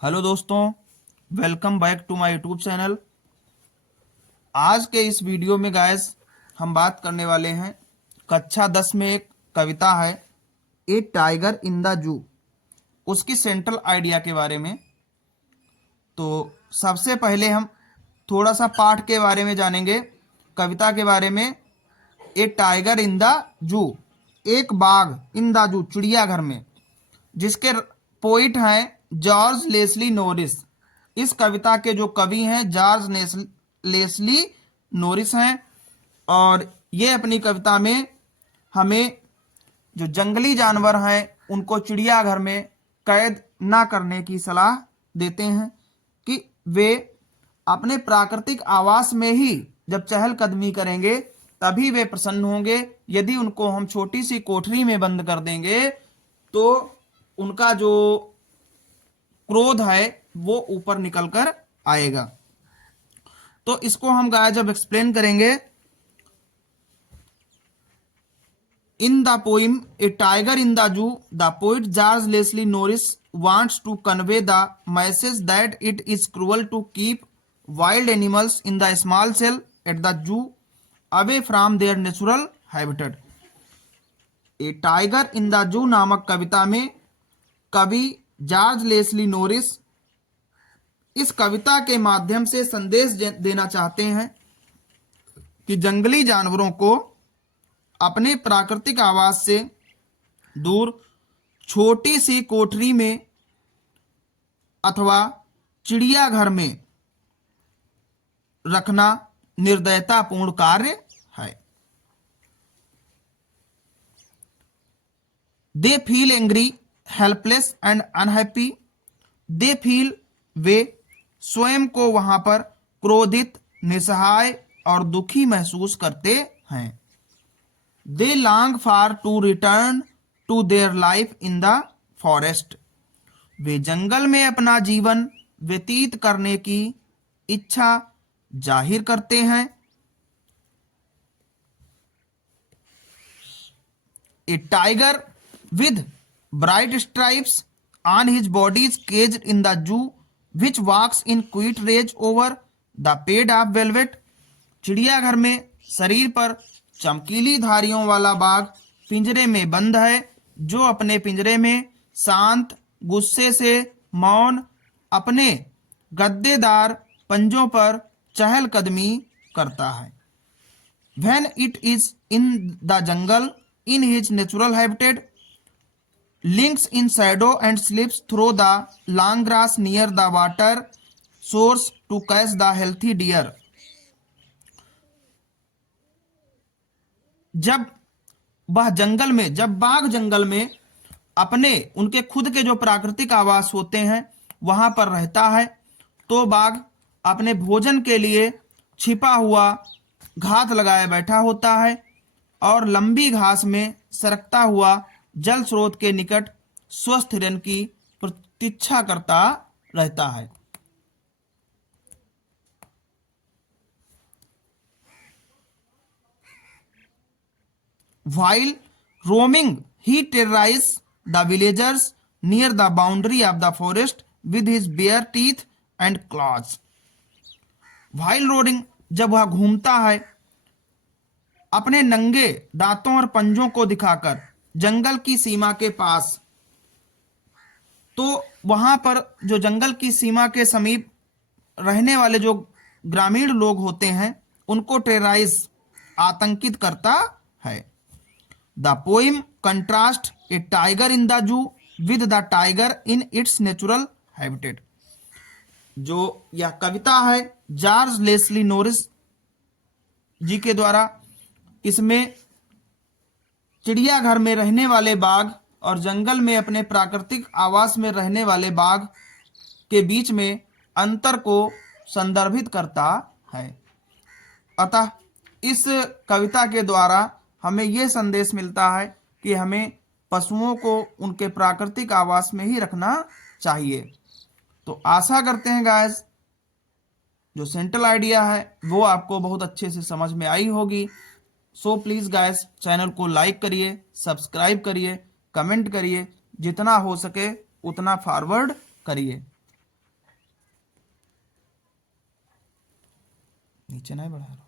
Hello दोस्तों, welcome back to my YouTube channel. आज के इस वीडियो में गाइस हम बात करने वाले हैं कक्षा 10 में एक कविता है ए टाइगर इन द जू, उसकी सेंट्रल आइडिया के बारे में। तो सबसे पहले हम थोड़ा सा पाठ के बारे में जानेंगे, कविता के बारे में। ए टाइगर इन द जू, एक बाघ इन द जू, चिड़ियाघर में, जिसके पोइट हैं जॉर्ज लेस्ली नोरिस। इस कविता के जो कवि हैं लेस्ली नोरिस हैं। और ये अपनी कविता में हमें जो जंगली जानवर हैं उनको चिड़ियाघर में कैद ना करने की सलाह देते हैं कि वे अपने प्राकृतिक आवास में ही जब चहलकदमी करेंगे तभी वे प्रसन्न होंगे। यदि उनको हम छोटी सी कोठरी में बंद कर देंगे तो उनका जो क्रोध है वो ऊपर निकल कर आएगा। तो इसको हम गाय जब एक्सप्लेन करेंगे, in the poem A Tiger in the Zoo the poet George Leslie Norris wants to convey the message that it is cruel to keep wild animals in the small cell at the zoo away from their natural habitat। A Tiger in the जू नामक कविता में कवि George Leslie nourish इस कविता के माध्यम से संदेश देना चाहते हैं कि जंगली जानवरों को अपने प्राकृतिक आवास से दूर छोटी सी कोठरी में अथवा चिड़ियाघर में रखना निर्दयतापूर्ण कार्य है। They feel angry, helpless and unhappy. They feel, वे स्वयं को वहां पर क्रोधित, निसहाय और दुखी महसूस करते हैं। They long for to return to their life in the forest. वे जंगल में अपना जीवन व्यतीत करने की इच्छा जाहिर करते हैं। A tiger with bright stripes on his body is caged in the zoo which walks in quiet rage over the pad of velvet. चिड़ियाघर में शरीर पर चमकीली धारियों वाला बाघ पिंजरे में बंद है, जो अपने पिंजरे में शांत, गुस्से से मौन, अपने गद्देदार पंजों पर चहलकदमी करता है। When it is in the jungle in his natural habitat, links in shadow and slips through the long grass near the water source to catch the healthy deer। जब बाघ जंगल में अपने उनके खुद के जो प्राकृतिक आवास होते हैं वहां पर रहता है, तो बाघ अपने भोजन के लिए छिपा हुआ घात लगाए बैठा होता है और लंबी घास में सरकता हुआ जल स्रोत के निकट स्वस्थ हिरन की प्रतीक्षा करता रहता है। While roaming, he terrorized the villagers near the boundary of the forest with his bare teeth and claws। While roaring, जब वह घूमता है अपने नंगे दांतों और पंजों को दिखाकर जंगल की सीमा के पास, तो वहां पर जो जंगल की सीमा के समीप रहने वाले जो ग्रामीण लोग होते हैं उनको टेरराइज, आतंकित करता है। The poem contrast A Tiger in the जू with the tiger in its natural habitat. जो यह कविता है जॉर्ज लेस्ली नोरिस जी के द्वारा, इसमें चिड़ियाघर में रहने वाले बाघ और जंगल में अपने प्राकृतिक आवास में रहने वाले बाघ के बीच में अंतर को संदर्भित करता है। अतः इस कविता के द्वारा हमें यह संदेश मिलता है कि हमें पशुओं को उनके प्राकृतिक आवास में ही रखना चाहिए। तो आशा करते हैं गाइस जो सेंट्रल आइडिया है वो आपको बहुत अच्छे से समझ में आई होगी। सो प्लीज़ गाइस चैनल को लाइक करिए, सब्सक्राइब करिए, कमेंट करिए, जितना हो सके उतना फॉरवर्ड करिए। नीचे नहीं बढ़ा रहा